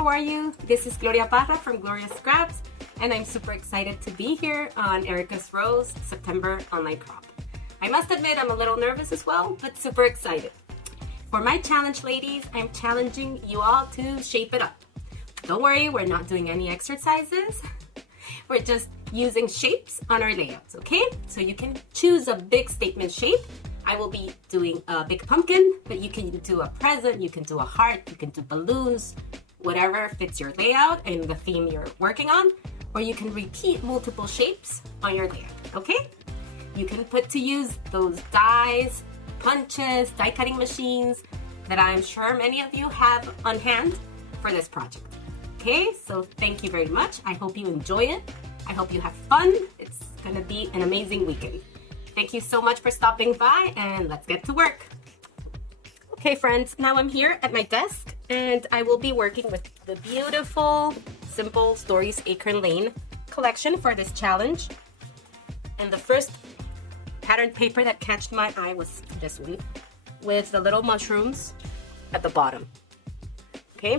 how are you? This is Gloria from Gloria Scraps, and I'm super excited to be here on Erica's Rose September online crop. I must admit I'm a little nervous as well, but super excited. For my challenge, ladies, I'm challenging you all to shape it up. Don't worry, we're not doing any exercises. We're just using shapes on our layouts, okay? So you can choose a big statement shape. I will be doing a big pumpkin, but you can do a present, you can do a heart, you can do balloons, whatever fits your layout and the theme you're working on, or you can repeat multiple shapes on your layout, okay? You can put to use those dies, punches, die cutting machines that I'm sure many of you have on hand for this project. Okay, so thank you very much. I hope you enjoy it. I hope you have fun. It's gonna be an amazing weekend. Thank you so much for stopping by, and let's get to work. Okay friends, now I'm here at my desk and I will be working with the beautiful Simple Stories Acorn Lane collection for this challenge. And the first pattern paper that catched my eye was this one with the little mushrooms at the bottom. Okay,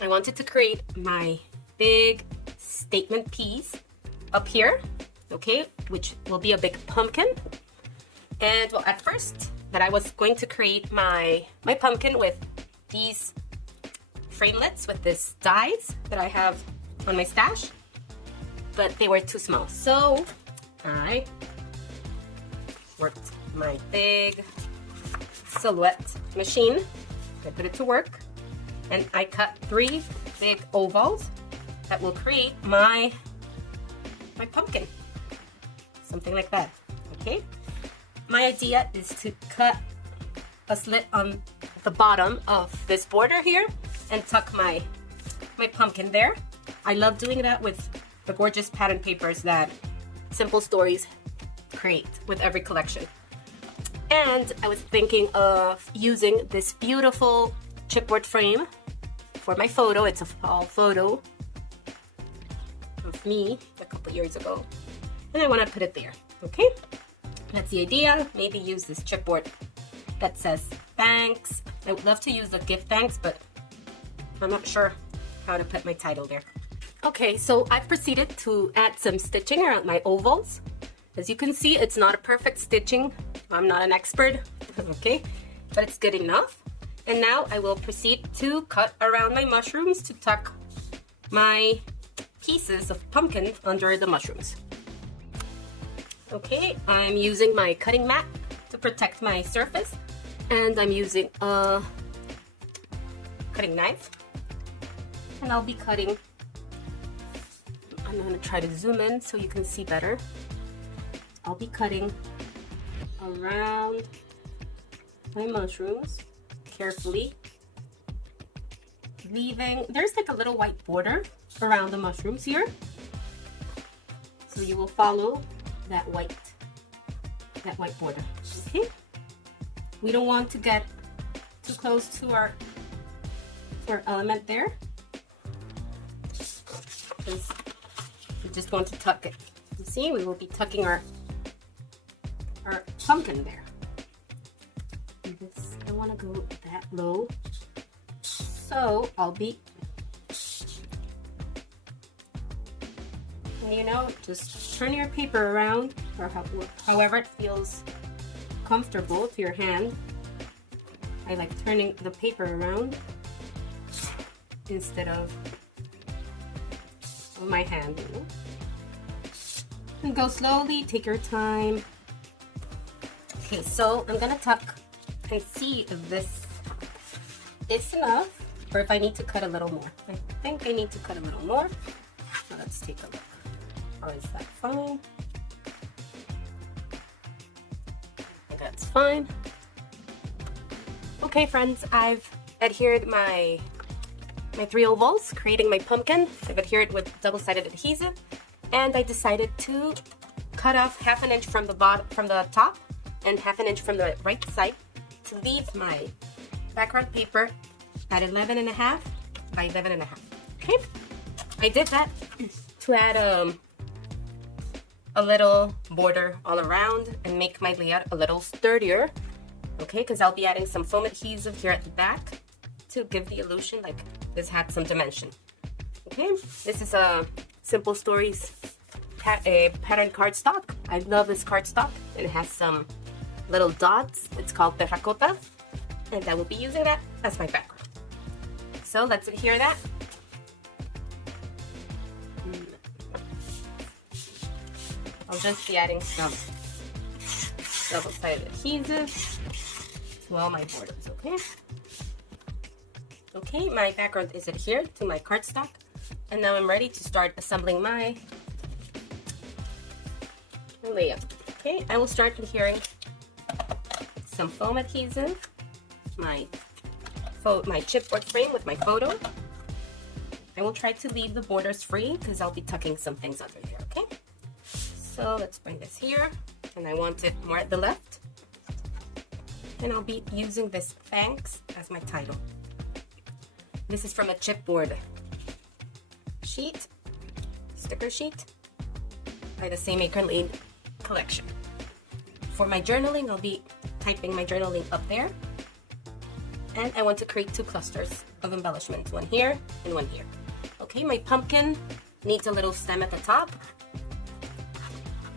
I wanted to create my big statement piece up here, okay, which will be a big pumpkin. And well, at first that I was going to create my pumpkin with these framelits with this dies that I have on my stash, but they were too small. So I worked my big silhouette machine. I put it to work and I cut 3 big ovals that will create my pumpkin. Something like that, okay? My idea is to cut a slit on the bottom of this border here and tuck my pumpkin there. I love doing that with the gorgeous pattern papers that Simple Stories create with every collection. And I was thinking of using this beautiful chipboard frame for my photo. It's a fall photo of me a couple years ago. And I want to put it there, okay? That's the idea. Maybe use this chipboard that says thanks. I would love to use the gift thanks, but I'm not sure how to put my title there. Okay, so I've proceeded to add some stitching around my ovals. As you can see, it's not a perfect stitching. I'm not an expert, okay? But it's good enough. And now I will proceed to cut around my mushrooms to tuck my pieces of pumpkin under the mushrooms. Okay, I'm using my cutting mat to protect my surface, and I'm using a cutting knife, and I'll be cutting. I'm going to try to zoom in so you can see better. I'll be cutting around my mushrooms carefully, leaving, there's like a little white border around the mushrooms here, so you will follow that white border, okay? We don't want to get too close to our element there, because we just want to tuck it. You see, we will be tucking our pumpkin there. I want to go that low, so I'll be, you know, just turn your paper around, or however it feels comfortable to your hand. I like turning the paper around instead of my hand, you know? And go slowly, take your time. Okay, so I'm gonna tuck and see if this is enough or if I need to cut a little more. I think I need to cut a little more. So let's take a look. Or is that fine? That's fine. Okay friends, I've adhered my 3 ovals, creating my pumpkin. I've adhered with double-sided adhesive, and I decided to cut off 1/2 inch from the bottom, from the top, and 1/2 inch from the right side to leave my background paper at 11.5 by 11.5. Okay, I did that to add a little border all around and make my layout a little sturdier. Okay, because I'll be adding some foam adhesive here at the back to give the illusion like this had some dimension. Okay, this is a Simple Stories pattern cardstock. I love this cardstock. It has some little dots. It's called terracotta, and I will be using that as my background. So let's adhere that. I'll just be adding some double-sided adhesive to all my borders, okay? Okay, my background is adhered to my cardstock, and now I'm ready to start assembling my layout. Okay, I will start adhering some foam adhesive, my chipboard frame with my photo. I will try to leave the borders free because I'll be tucking some things under here, okay? So let's bring this here, and I want it more at the left. And I'll be using this thanks as my title. This is from a chipboard sheet, sticker sheet, by the same Acorn Lane collection. For my journaling, I'll be typing my journaling up there. And I want to create 2 clusters of embellishments, one here and one here. Okay, my pumpkin needs a little stem at the top.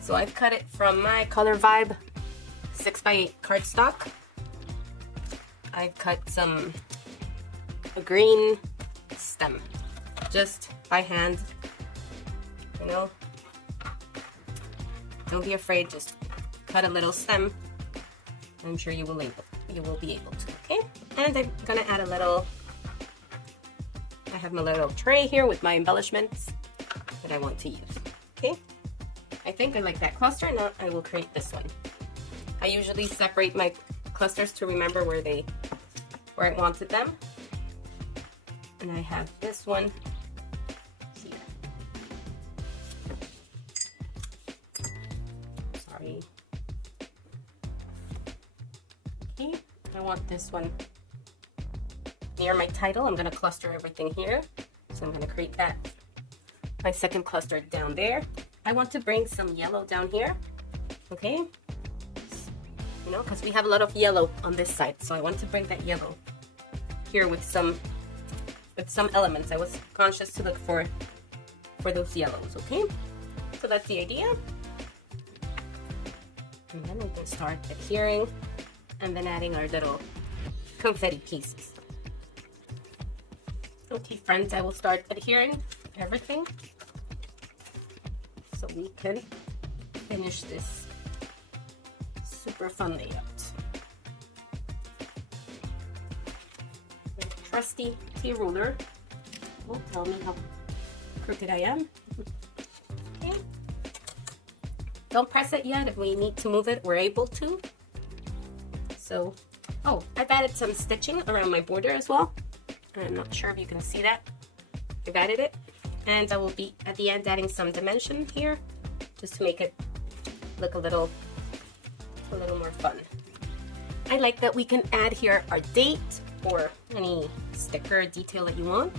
So I've cut it from my Color Vibe 6x8 cardstock. I've cut a green stem, just by hand, you know. Don't be afraid, just cut a little stem. I'm sure you will be able to, okay? And I'm gonna add I have my little tray here with my embellishments that I want to use, okay? I think I like that cluster, now I will create this one. I usually separate my clusters to remember where I wanted them. And I have this one here. Sorry. Okay, I want this one near my title. I'm gonna cluster everything here. So I'm gonna create that, my second cluster down there. I want to bring some yellow down here, okay? You know, because we have a lot of yellow on this side, so I want to bring that yellow here with some elements. I was conscious to look for those yellows, okay? So that's the idea. And then we can start adhering and then adding our little confetti pieces. Okay, friends, I will start adhering everything so we can finish this super fun layout. The trusty T-ruler will tell me how crooked I am. Okay. Don't press it yet. If we need to move it, we're able to. So, oh, I've added some stitching around my border as well. I'm not sure if you can see that. I've added it. And I will be, at the end, adding some dimension here, just to make it look a little more fun. I like that we can add here our date or any sticker detail that you want.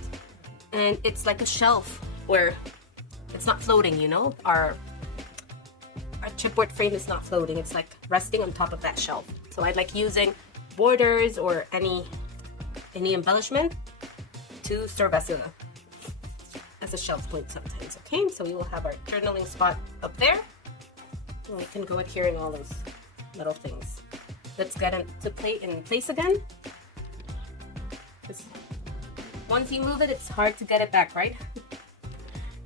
And it's like a shelf where it's not floating, you know? Our chipboard frame is not floating. It's like resting on top of that shelf. So I like using borders or any embellishment to serve as a shelf point sometimes, okay? So we will have our journaling spot up there. And we can go adhering all those little things. Let's get it in place again. Once you move it, it's hard to get it back, right?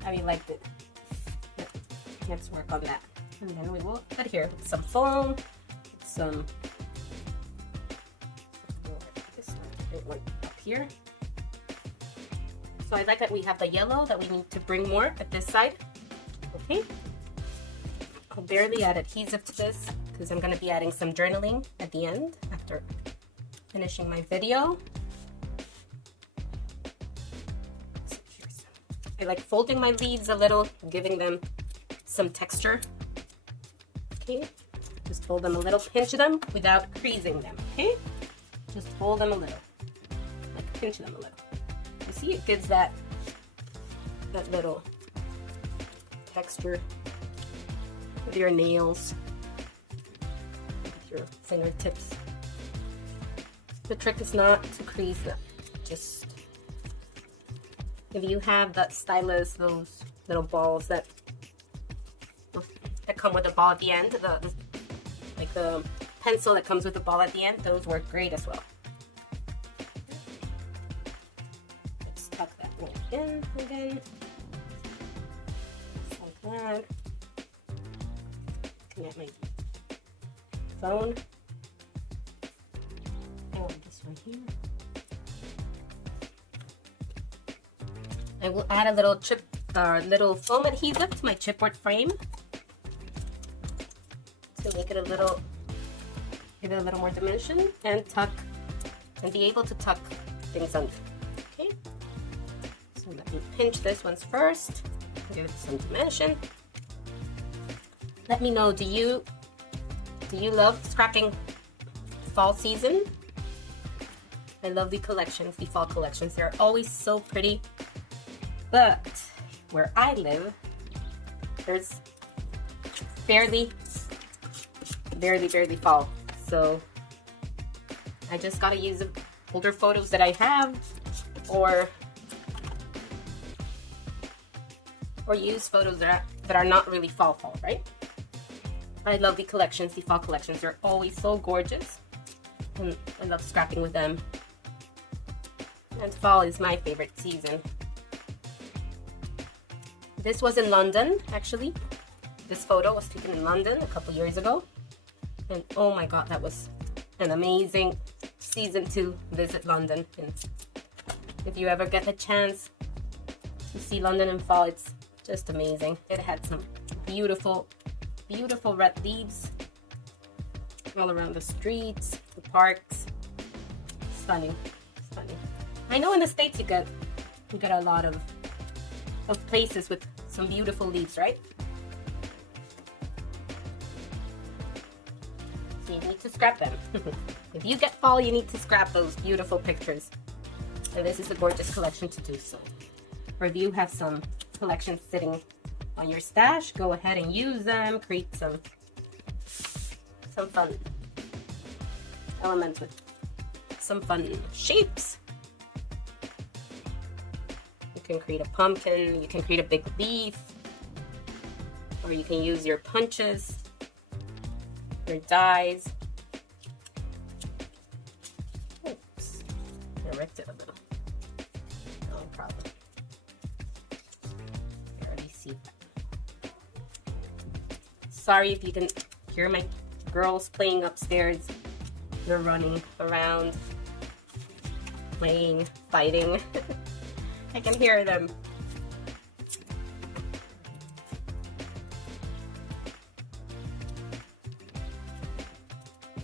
I mean, like it. Let's work on that. And then we will adhere with some foam, some one up here. So I like that we have the yellow that we need to bring more at this side. Okay. I'll barely add adhesive to this because I'm going to be adding some journaling at the end after finishing my video. So I like folding my leaves a little, giving them some texture. Okay. Just fold them a little, pinch them without creasing them. Okay. Just fold them a little. Like pinch them a little. You see, it gives that little texture with your nails, with your fingertips. The trick is not to crease them, just If you have that stylus, those little balls that come with a ball at the end, like the pencil that comes with the ball at the end, those work great as well. Let's tuck that one in again. Just like that. Looking at my phone. I want this one here. I will add a little little foam adhesive to my chipboard frame to make it give it a little more dimension and be able to tuck things under. Okay, so let me pinch this one first, give it some dimension. Let me know, do you love scrapping fall season? I love the collections, the fall collections. They're always so pretty. But where I live, there's barely fall. So I just gotta use the older photos that I have, or use photos that are not really fall, right? I love the collections, the fall collections. They're always so gorgeous, and I love scrapping with them. And fall is my favorite season. This was in London, actually. This photo was taken in London a couple years ago. And oh my God, that was an amazing season to visit London. And if you ever get the chance to see London in fall, it's just amazing. It had some beautiful, beautiful red leaves all around the streets, the parks. Stunning, stunning. I know in the States you get a lot of places with some beautiful leaves, right? So you need to scrap them. If you get fall, you need to scrap those beautiful pictures. And this is a gorgeous collection to do so. Or if you have some collections sitting on your stash, go ahead and use them. Create some fun elements with some fun shapes. You can create a pumpkin, you can create a big leaf, or you can use your punches, your dies. Oops, I wrecked it a little. No problem. I already see that. Sorry if you can hear my girls playing upstairs. They're running around, playing, fighting. I can hear them.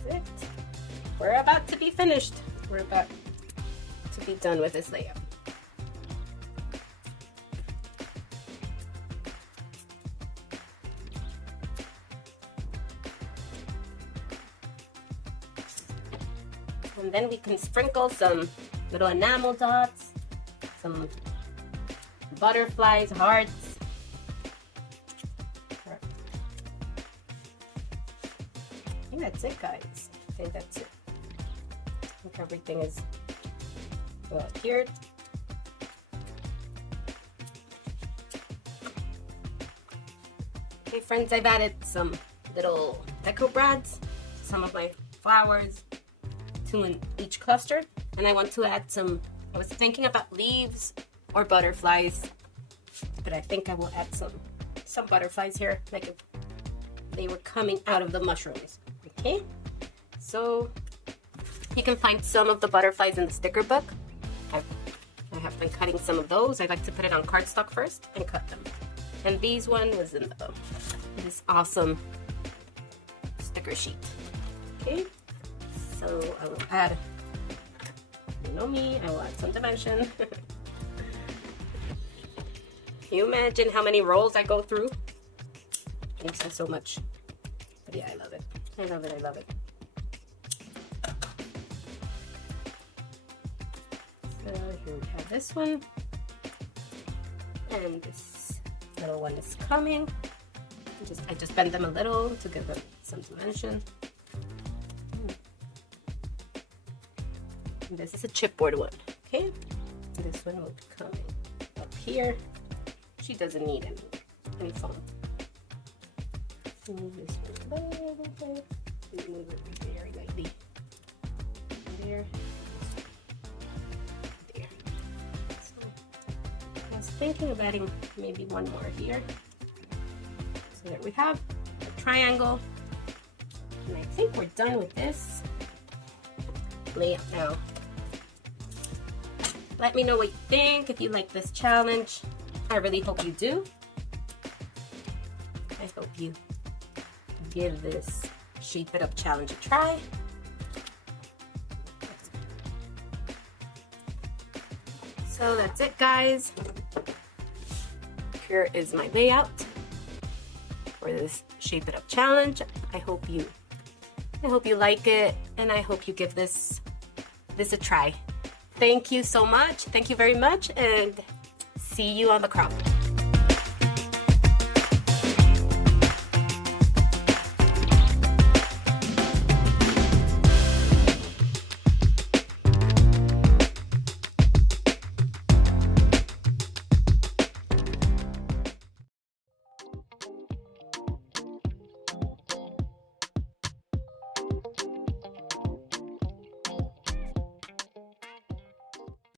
That's it. We're about to be finished. We're about to be done with this layout. And then we can sprinkle some little enamel dots, some butterflies, hearts. I think that's it, guys. I think that's it. I think everything is well cured. Okay, friends, I've added some little deco brads, some of my flowers, 2 in each cluster, and I want to add some. I was thinking about leaves or butterflies, but I think I will add some butterflies here, like if they were coming out of the mushrooms. Okay, so you can find some of the butterflies in the sticker book. I have been cutting some of those. I like to put it on cardstock first and cut them. And these one was in this awesome sticker sheet. Okay, so I will add. You know me, I will add some dimension. Can you imagine how many rolls I go through? Thanks so much. But yeah, I love it. I love it, I love it. So here we have this one. And this little one is coming. I just bend them a little to give them some dimension. And this is a chipboard one, okay? This one will be coming here. She doesn't need any foam. Move this one a little bit. Move it very lightly. There. There. So I was thinking of adding maybe one more here. So there we have a triangle. And I think we're done with this layout now. Let me know what you think, if you like this challenge. I really hope you do. I hope you give this Shape It Up challenge a try. So that's it, guys. Here is my layout for this Shape It Up challenge. I hope you like it, and I hope you give this a try. Thank you so much. Thank you very much, and see you on the crop.